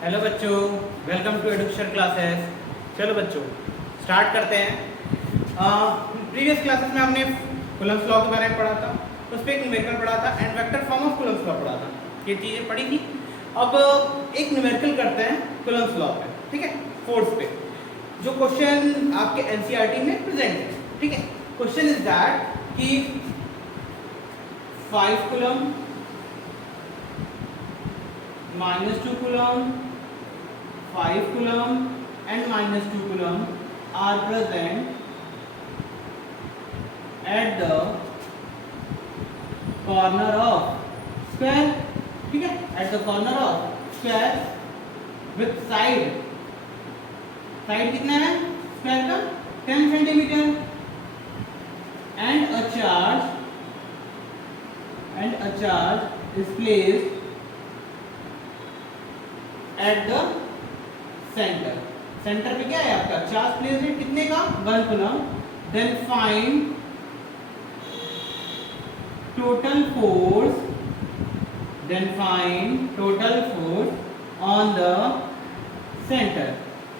Hello बच्चों, welcome to education classes. चलो बच्चों स्टार्ट करते हैं। प्रीवियस क्लासेस में हमने कूलम्ब्स लॉ के बारे में पढ़ा था, उस पर एक न्यूमेरिकल पढ़ा था and vector form of Coulomb's law पढ़ा था। ये चीज़ें पढ़ी थी। अब एक न्यूमेरिकल करते हैं कूलम्ब्स लॉ पे, ठीक है, फोर्स पे, जो क्वेश्चन आपके एनसीईआरटी में प्रेजेंट है। ठीक है, क्वेश्चन इज दैट कि 5 coulomb -2 coulomb, 5 coulomb and -2 coulomb are present at the corner of square. ठीक है, at the corner of square with side कितना है स्क्वायर का 10 centimetre and a charge is placed at the center. Centre पे क्या है आपका चार्ज प्लेस है कितने का 1 coulomb. Then find total force on the center.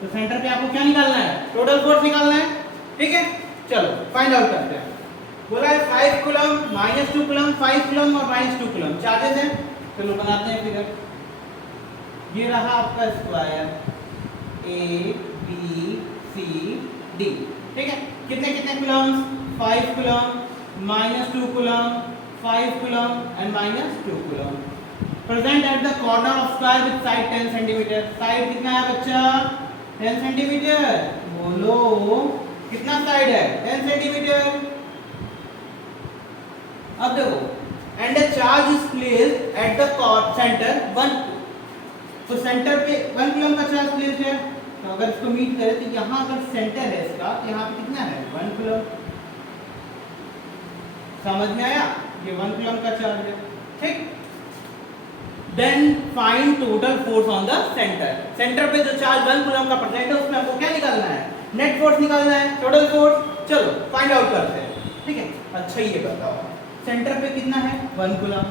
तो सेंटर पे आपको क्या निकालना है, टोटल फोर्स निकालना है। ठीक है, चलो फाइंड आउट करते हैं। बोला है 5 कूलम -2 कूलम 5 कूलम और -2 कूलम चार्जेस है। चलो बनाते हैं फिगर। ये रहा आपका square A B C D। ठीक है, कितने कितने Coulomb's 5 coulomb -2 coulomb 5 coulomb and -2 coulomb present at the corner of square with side 10 centimetre. Side कितना है बच्चा 10 सेंटीमीटर। बोलो कितना साइड है 10 सेंटीमीटर। अब देखो and the charge is placed at the centre 1। तो सेंटर पे 1 कूलम का चार्ज प्लेस है। तो अगर इसको मीट करें तो यहाँ अगर सेंटर है इसका तो यहाँ पे कितना है 1 कूलम। समझ में आया, ये 1 कूलम का चार्ज है। ठीक, then find total force on the center. Center पे जो चार्ज 1 कूलम का प्रेजेंट है उसमें हमको क्या निकालना है, नेट फोर्स निकालना है, टोटल फोर्स। चलो फाइंड आउट करते हैं। ठीक है, अच्छा ये बताओ सेंटर पे कितना है 1 कूलम।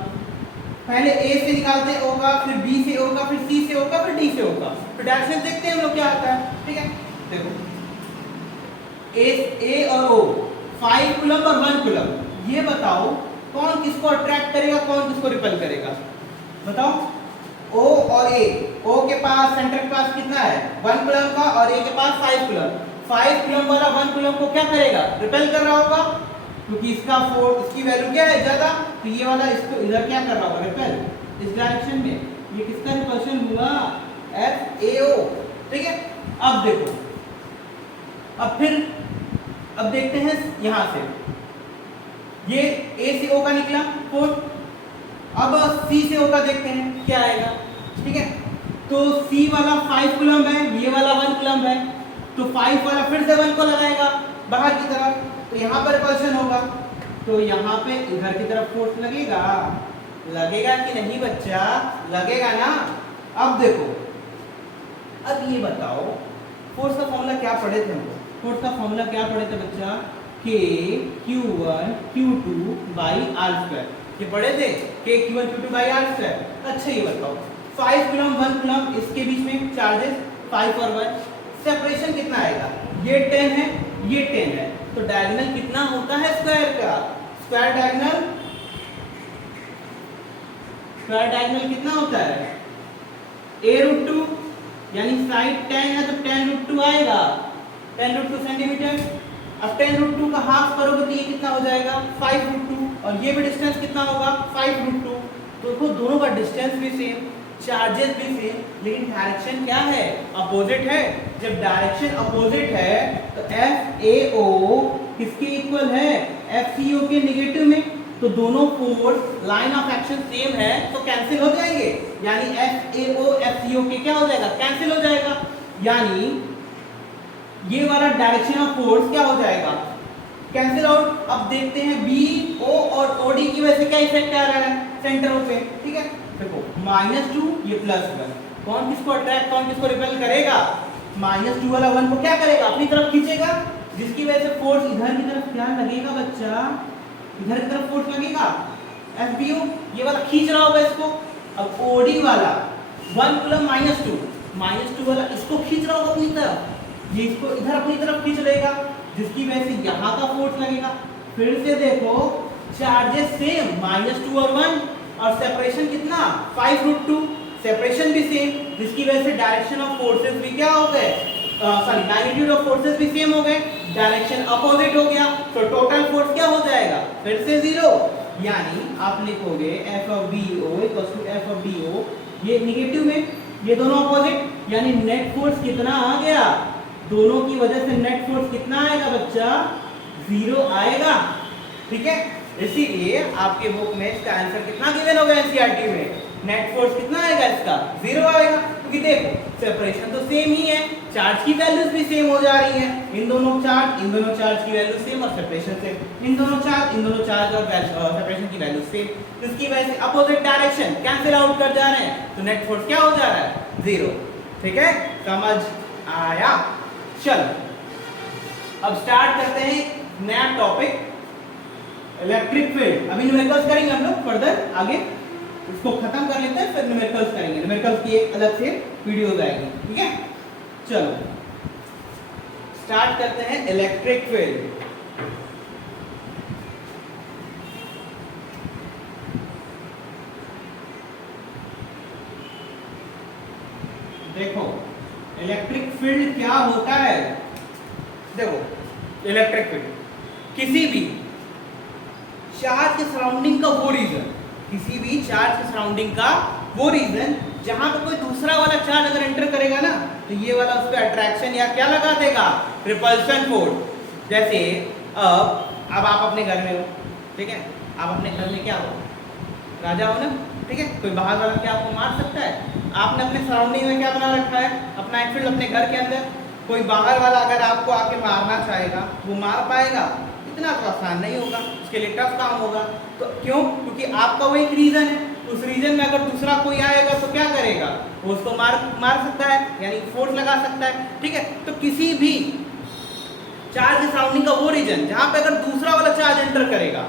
पहले A से निकालते होगा, फिर B से होगा, फिर C से होगा, फिर D से होगा, फिर डायरेक्शन देखते हैं हम लोग क्या आता है। ठीक है, देखो A और O 5 कूलम और 1 कूलम। ये बताओ कौन किसको अट्रैक्ट करेगा, कौन किसको रिपेल करेगा, बताओ। O और A, O के पास सेंटर के पास कितना है 1 कूलम का और A के पास 5 कूलम। 5 कूलम वाला 1 कूलम को क्या करेगा, रिपेल कर रहा होगा, क्योंकि इसका फोर्स इसकी वैल्यू क्या है ज्यादा। तो ये वाला इसको इधर क्या कर रहा होगा रिपेल इस डायरेक्शन में। ये किसका रिपल्शन हुआ FAO। ठीक है, अब देखो अब देखते हैं यहाँ से ये A से O का निकला फोर्स। अब C से O का देखते हैं क्या आएगा। ठीक है, तो C वाला 5 कूलम है, ये वाला 1 कूलम है, तो 5 वाला फिर से 1 को लगाएगा बाहर की तरफ, तो यहाँ पर रिपल्शन होगा। तो यहाँ पे इधर की तरफ फोर्स लगेगा कि नहीं बच्चा, लगेगा ना। अब देखो, अब ये बताओ फोर्स का फॉर्मूला क्या पढ़े थे हम लोग। फोर्स का फॉर्मूला क्या पढ़े थे बच्चा, K(Q1 Q2 r²। ये पढ़े थे K(Q1 Q2 r²। अच्छा ये बताओ 5 कूलम 1 कूलम इसके बीच में चार्जेस 5 और 1, सेपरेशन कितना आएगा, ये 10 है ये 10 है, तो डायगोनल कितना होता है स्क्वायर का, स्क्वायर डायगोनल कितना होता है A√2, यानी साइड 10 है तो 10√2 आएगा, 10√2 सेंटीमीटर। अब 10√2 का हाफ करोगे तो ये कितना हो जाएगा 5√2, और ये भी डिस्टेंस कितना होगा 5√2। तो देखो दोनों का डिस्टेंस भी सेम, चार्जेस भी सेम, लेकिन डायरेक्शन क्या है अपोजिट है। जब डायरेक्शन अपोजिट है तो FAO किसके इक्वल है FCO के नेगेटिव में। तो दोनों force line of action same है तो कैंसिल हो जाएंगे, यानी FAO FCO के क्या हो जाएगा कैंसिल हो जाएगा, यानी ये वाला डायरेक्शन ऑफ फोर्स क्या हो जाएगा कैंसिल आउट। अब देखते हैं BO और OD की वजह से क्या इफेक्ट आ रहा है सेंटरों पे। ठीक है, देखो -2 ये +1, कौन किसको अट्रैक्ट कौन किसको रिपेल करेगा, -2 वाला 1 को क्या करेगा अपनी तरफ खींचेगा, जिसकी वजह से फोर्स इधर की तरफ क्या लगेगा बच्चा, इधर की तरफ फोर्स लगेगा FBO, ये वाला खींच रहा होगा इसको। अब OD वाला 1 कूलम -2 -2 वाला इसको खींच रहा होगा अपनी तरफ, ये इसको इधर अपनी तरफ खींच लेगा, जिसकी वजह से यहाँ का फोर्स लगेगा। फिर से देखो चार्जेस सेम -2 और 1, और सेपरेशन कितना 5√2, सेपरेशन भी सेम, जिसकी वजह से डायरेक्शन ऑफ फोर्सेस भी क्या हो गए, सॉरी मैग्नीट्यूड ऑफ फोर्सेस भी सेम हो गए, डायरेक्शन अपोजिट हो गया, तो टोटल फोर्स क्या हो जाएगा फिर से 0। यानी आप लिखोगे F of BO equals to F of DO, ये नेगेटिव में, ये दोनों अपोजिट, यानी नेट फोर्स कितना आ गया, दोनों की वजह से नेट फोर्स कितना आएगा बच्चा 0 आएगा। ठीक है, इसीलिए आपके बुक में इसका आंसर कितना गिवन होगा एनसीईआरटी में, नेट फोर्स कितना आएगा इसका 0 आएगा, क्योंकि देखो सेपरेशन तो सेम ही है, चार्ज की वैल्यूज भी सेम हो जा रही है, इन दोनों चार्ज की वैल्यू सेम और सेपरेशन सेम, इन दोनों चार्ज और सेपरेशन की वैल्यू सेम, जिसकी वजह से अपोजिट डायरेक्शन कैंसिल आउट कर जा रहे हैं, तो नेट फोर्स क्या हो जा रहा है 0। ठीक है, समझ आया। चलो अब स्टार्ट करते हैं नया टॉपिक, इलेक्ट्रिक फील्ड। अभी न्यूमेरिकल्स करेंगे हम लोग फर्दर आगे, इसको खत्म कर लेते हैं फिर न्यूमेरिकल्स करेंगे, न्यूमेरिकल्स की एक अलग से वीडियो आएगी। ठीक है, चलो स्टार्ट करते हैं इलेक्ट्रिक फील्ड। देखो इलेक्ट्रिक फील्ड क्या होता है, देखो इलेक्ट्रिक फील्ड किसी भी चार्ज के सराउंडिंग का वो रीजन, किसी भी चार्ज के सराउंडिंग का वो रीजन जहां पे कोई दूसरा वाला चार्ज अगर एंटर करेगा ना, तो ये वाला उस पर अट्रैक्शन या क्या लगा देगा, रिपल्शन फोर्स। जैसे अब आप अपने घर में हो, ठीक है, आप अपने घर में क्या हो, राजा हो ना, ठीक है, कोई बाहर वाला क्या आपको मार सकता है, आपने अपने सराउंडिंग में क्या बना रखा है, अपना एक फील्ड अपने घर के अंदर, कोई बाहर वाला अगर आपको आके मारना चाहेगा वो मार पाएगा, इतना तो आसान नहीं होगा, उसके लिए टफ काम होगा। तो क्यों, क्योंकि आपका वो एक रीजन है, उस रीजन में अगर दूसरा कोई आएगा तो क्या करेगा, वो उसको मार सकता है, यानी फोर्स लगा सकता है। ठीक है, तो किसी भी चार्ज के सराउंडिंग का वो रीजन जहां पे अगर दूसरा वाला चार्ज एंटर करेगा,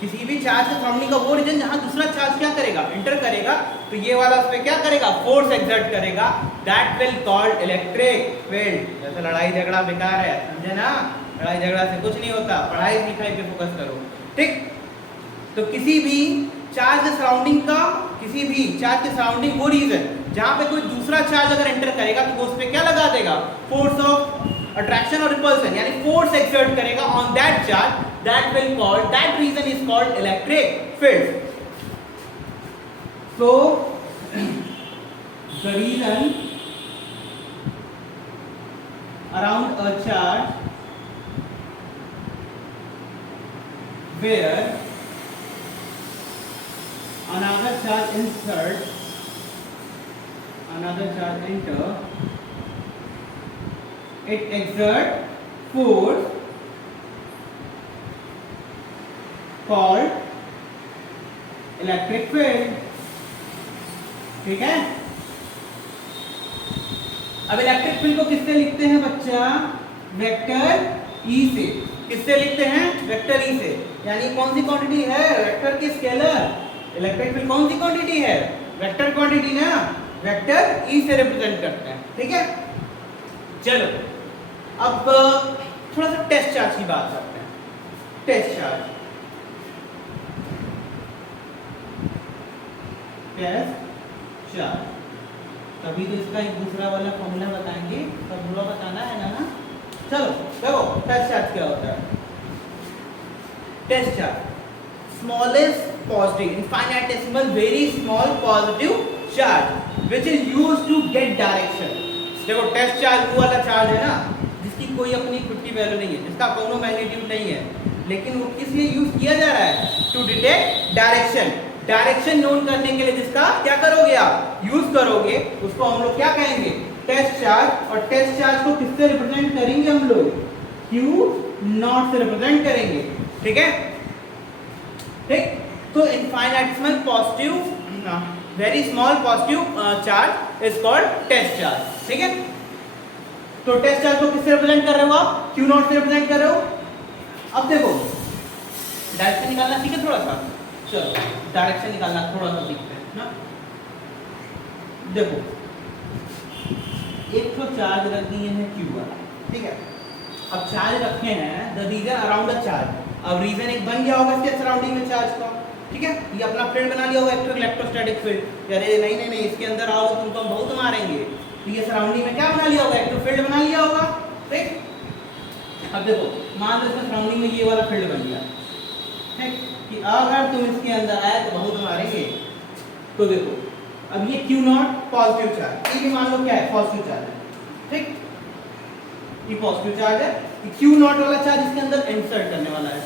किसी भी चार्ज के सराउंडिंग का वो रीजन जहां दूसरा चार्ज क्या करेगा, एंटर करेगा, तो ये वाला उस पे क्या करेगा, फोर्स एक्सर्ट करेगा, that will called electric field. जैसे लड़ाई झगड़ा बेकार है, समझे ना, लड़ाई झगड़ा से कुछ नहीं होता, पढ़ाई लिखाई पे फोकस करो। ठीक, तो किसी भी चार्ज के सराउंडिंग का, किसी भी चार्ज के सराउंडिंग वो रीजन जहां पे कोई दूसरा चार्ज अगर एंटर करेगा तो वो उस पे क्या लगा देगा, फोर्स ऑफ अट्रैक्शन और रिपल्शन, यानी फोर्स एक्सर्ट करेगा on that charge, that will called, that reason is called electric field. So the reason around a charge where another charge enter, it exert force called electric field। ठीक है, अब electric field को किससे लिखते हैं बच्चा, vector E से। किससे लिखते हैं, वेक्टर ई से, यानी कौन सी क्वांटिटी है, वेक्टर की स्केलर। इलेक्ट्रिक फील्ड कौन सी क्वांटिटी है, वेक्टर क्वांटिटी ना, वेक्टर ई से रिप्रेजेंट करते हैं। ठीक है, चलो अब थोड़ा सा टेस्ट चार्ज की बात करते हैं। टेस्ट चार्ज, टेस्ट चार्ज, तभी तो इसका एक दूसरा वाला फॉर्मूला बताएंगे, फॉर्मूला बताना है ना। चलो देखो टेस्ट चार्ज क्या होता है। Test charge, smallest positive, infinitesimal very small positive charge which is used to get direction. देखो टेस्ट चार्ज वो वाला चार्ज है ना जिसकी कोई अपनी खुद की वैल्यू नहीं है, जिसका कोनो मैग्नीट्यूड नहीं है, लेकिन वो किस लिए यूज किया जा रहा है, to detect direction. Direction known करने के लिए जिसका क्या करोगे आप, यूज करोगे, उसको हम लोग क्या कहेंगे, टेस्ट चार्ज। और टेस्ट चार्ज को किससे रिप्रेजेंट करेंगे हम लोग, Q नॉट से रिप्रेजेंट करेंगे। ठीक है, ठीक, तो infinitesimal positive very small positive charge is called test charge. ठीक है, तो टेस्ट चार्ज को किससे रिप्रेजेंट कर रहे हो आप, Q नॉट से रिप्रेजेंट कर रहे हो। अब देखो डायरेक्शन निकालना सीखे थोड़ा सा, चलो डायरेक्शन निकालना थोड़ा सा सीखते हैं ना। देखो एक तो चार्ज रख दिए हैं Q1, ठीक है। अब चार्ज रखे हैं the region around the charge. अब रीजन एक बन गया होगा इसके सराउंडिंग में चार्ज का, ठीक है। ये अपना फील्ड बना लिया होगा इलेक्ट्रोस्टैटिक फील्ड। अरे नहीं नहीं नहीं, इसके अंदर आओ तुमको हम बहुत मारेंगे। तो ये सराउंडिंग में क्या बना लिया होगा, इलेक्ट्रो फील्ड बना लिया होगा, ठीक। अब देखो मान लो इसमें सराउंडिंग में ये वाला फील्ड बन गया, ठीक, कि अगर तुम इसके अंदर आए तो बहुत मारेंगे। तो देखो अब ये Q0 पॉजिटिव चार्ज, ये भी मान लो क्या है, पॉजिटिव चार्ज है, ठीक। ये पॉजिटिव चार्ज है, Q0 वाला चार्ज इसके अंदर इंसर्ट करने वाला है,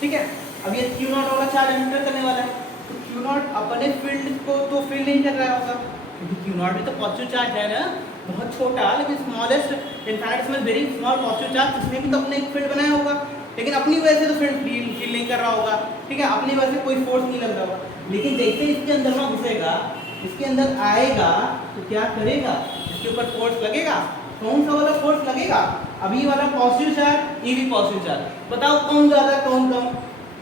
ठीक है। अब ये Q0 वाला चार्ज एंटर करने वाला है, तो Q0 अपने फील्ड को तो फील्ड नहीं कर रहा होगा, क्योंकि Q0 भी तो पॉजिटिव चार्ज है ना, बहुत छोटा लेकिन smallest infinitesimal very small positive charge, इसने भी तो अपने एक फील्ड बनाया होगा, लेकिन अपनी वजह से तो फील्ड फील नहीं कर रहा होगा, ठीक है। अपनी वजह से कोई फोर्स नहीं लग रहा होगा। लेकिन जैसे इसके अंदर में घुसेगा, इसके अंदर आएगा, तो क्या करेगा, इसके ऊपर फोर्स लगेगा। कौन सा वाला फोर्स लगेगा, अभी वाला पॉजिटिव चार्ज, ये भी पॉजिटिव चार्ज। बताओ कौन ज्यादा कौन कम,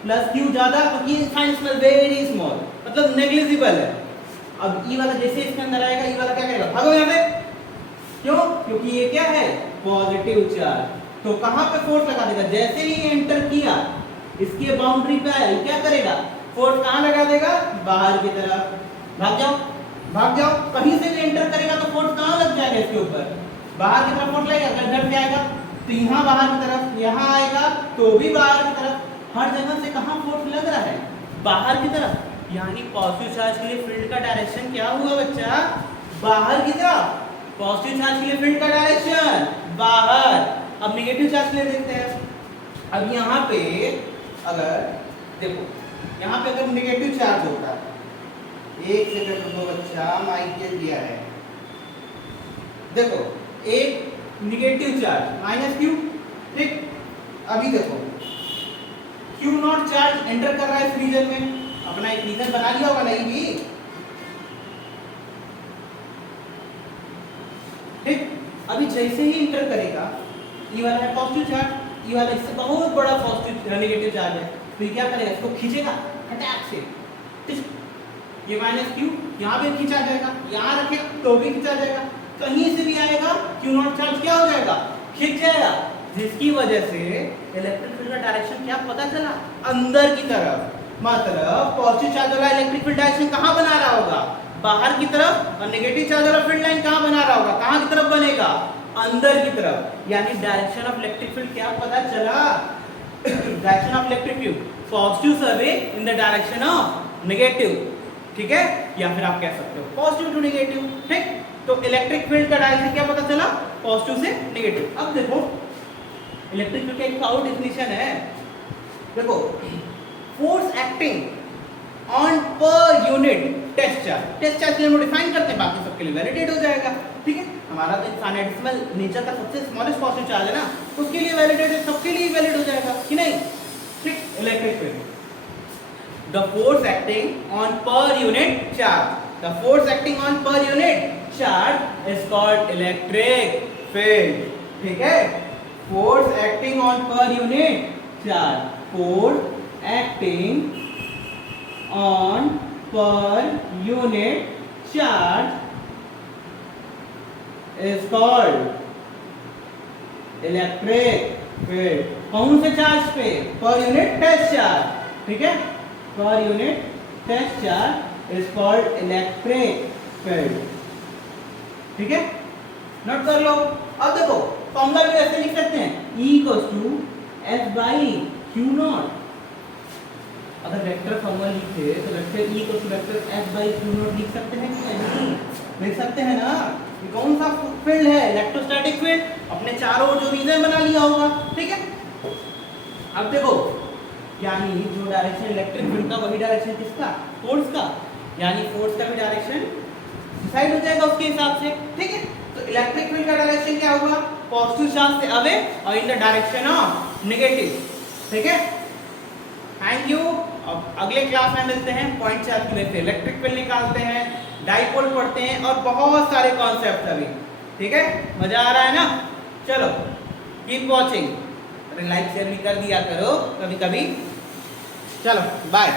प्लस Q ज्यादा, क्योंकि इनफाइनाइटेसिमल वेरी स्मॉल, मतलब नेग्लिजिबल है। अब ई वाला जैसे इसके अंदर आएगा, ई वाला क्या करेगा, भागो यहाँ से, क्यों, क्योंकि ये क्या है, पॉजिटिव चार्ज। तो कहाँ पे फोर्स लगा देगा, जैसे ही एंटर किया इसके बाउंड्री पे आया, क्या करेगा, फोर्स कहाँ लगा देगा, बाहर की तरफ। भाग जाओ भाग जाओ, कहीं से भी एंटर करेगा तो फोर्स कहाँ लग जाएगा, इसके ऊपर बाहर की तरफ फोर्स लगेगा। इधर से आएगा तो यहाँ बाहर की तरफ, यहाँ आएगा तो भी बाहर की तरफ, हर जगह से कहाँ फोर्स लग रहा है, बाहर की तरफ। यानी पॉजिटिव चार्ज के लिए फील्ड का डायरेक्शन क्या हुआ बच्चा, बाहर की तरफ। पॉजिटिव चार्ज के लिए फील्ड का डायरेक्शन बाहर। अब नेगेटिव चार्ज के लिए देखते हैं। अब यहाँ पे अगर देखो, यहाँ पे अगर नेगेटिव चार्ज होता है, एक सेकंड रुको बच्चा, माइक के दिया है, देखो एक निगेटिव चार्ज -Q, ठीक। अभी देखो Q0 चार्ज एंटर कर रहा है इस रीजन में, अपना एक रीजन बना लिया होगा नहीं भी, ठीक। अभी जैसे ही एंटर करेगा, ये वाला है पॉजिटिव चार्ज, ये वाला इससे बहुत बड़ा पॉजिटिव नेगेटिव चार्ज है, तो ये क्या करेगा, इसको खींचेगा फटाक से, ठीक। ये -Q यहाँ पे खींचा जाएगा, यहाँ रखेगा तो भी खींचा जाएगा, कहीं से भी आएगा Q0 चार्ज क्या हो जाएगा, खींच जाएगा, जिसकी वजह से इलेक्ट्रिक फील्ड का डायरेक्शन क्या पता चला, अंदर की तरफ। मतलब पॉजिटिव चार्ज वाला इलेक्ट्रिक फील्ड डायरेक्शन कहाँ बना रहा होगा, बाहर की तरफ, और नेगेटिव चार्ज वाला फील्ड लाइन कहाँ बना रहा होगा, कहाँ की तरफ बनेगा, अंदर की तरफ। यानी डायरेक्शन ऑफ इलेक्ट्रिक फील्ड क्या पता चला, direction of electric field positive survey in the direction of negative, ठीक है। या फिर आप कह सकते हो पॉजिटिव टू नेगेटिव, ठीक। तो इलेक्ट्रिक फील्ड का डायरेक्शन क्या पता चला, पॉजिटिव से नेगेटिव। अब देखो इलेक्ट्रिक फील्ड का एक और डेफिनेशन है, देखो force acting on per unit test charge. Test charge के लिए डिफाइन करते हैं, बाकी सबके लिए वैलिडेट हो जाएगा, ठीक है। हमारा तो इनफाइनाइटेसिमल नेचर का सबसे स्मॉलेस्ट पॉजिटिव चार्ज है ना, उसके लिए वैलिडेट है, सबके लिए वैलिड हो जाएगा कि नहीं, ठीक। Electric field, the force acting on per unit charge, the force acting on per unit charge is called electric field, ठीक है। force acting on per unit charge, force acting on per unit charge is called electric field। कौन से charge पे, पर unit test charge, ठीक है। per unit test charge is called electric field, ठीक है, नोट कर लो। अब देखो फॉर्मूला भी ऐसे लिख सकते हैं, E = F/Q0। अगर वेक्टर फॉर्मूला लिखे तो वेक्टर E = F/Q0 लिख सकते हैं कि नहीं, लिख सकते हैं ना। ये कौन सा फील्ड है, इलेक्ट्रोस्टैटिक फील्ड, अपने चारों ओर जो रीजन बना लिया होगा, ठीक है। अब देखो यानी जो डायरेक्शन इलेक्ट्रिक फील्ड का, वही डायरेक्शन किसका, फोर्स का, यानी फोर्स का भी डायरेक्शन डिसाइड हो जाएगा उसके हिसाब से, ठीक है। तो इलेक्ट्रिक फील्ड का डायरेक्शन क्या होगा, पॉजिटिव चार्ज से अवे और in the direction of negative, ठीक है। Thank you. अब अगले क्लास में मिलते हैं, पॉइंट चार्ज के लिए इलेक्ट्रिक फील्ड निकालते हैं, डाइपोल पढ़ते हैं और बहुत सारे कॉन्सेप्ट अभी, ठीक है। मजा आ रहा है ना, चलो कीप वॉचिंग, लाइक शेयर भी कर दिया करो कभी कभी। चलो बाय।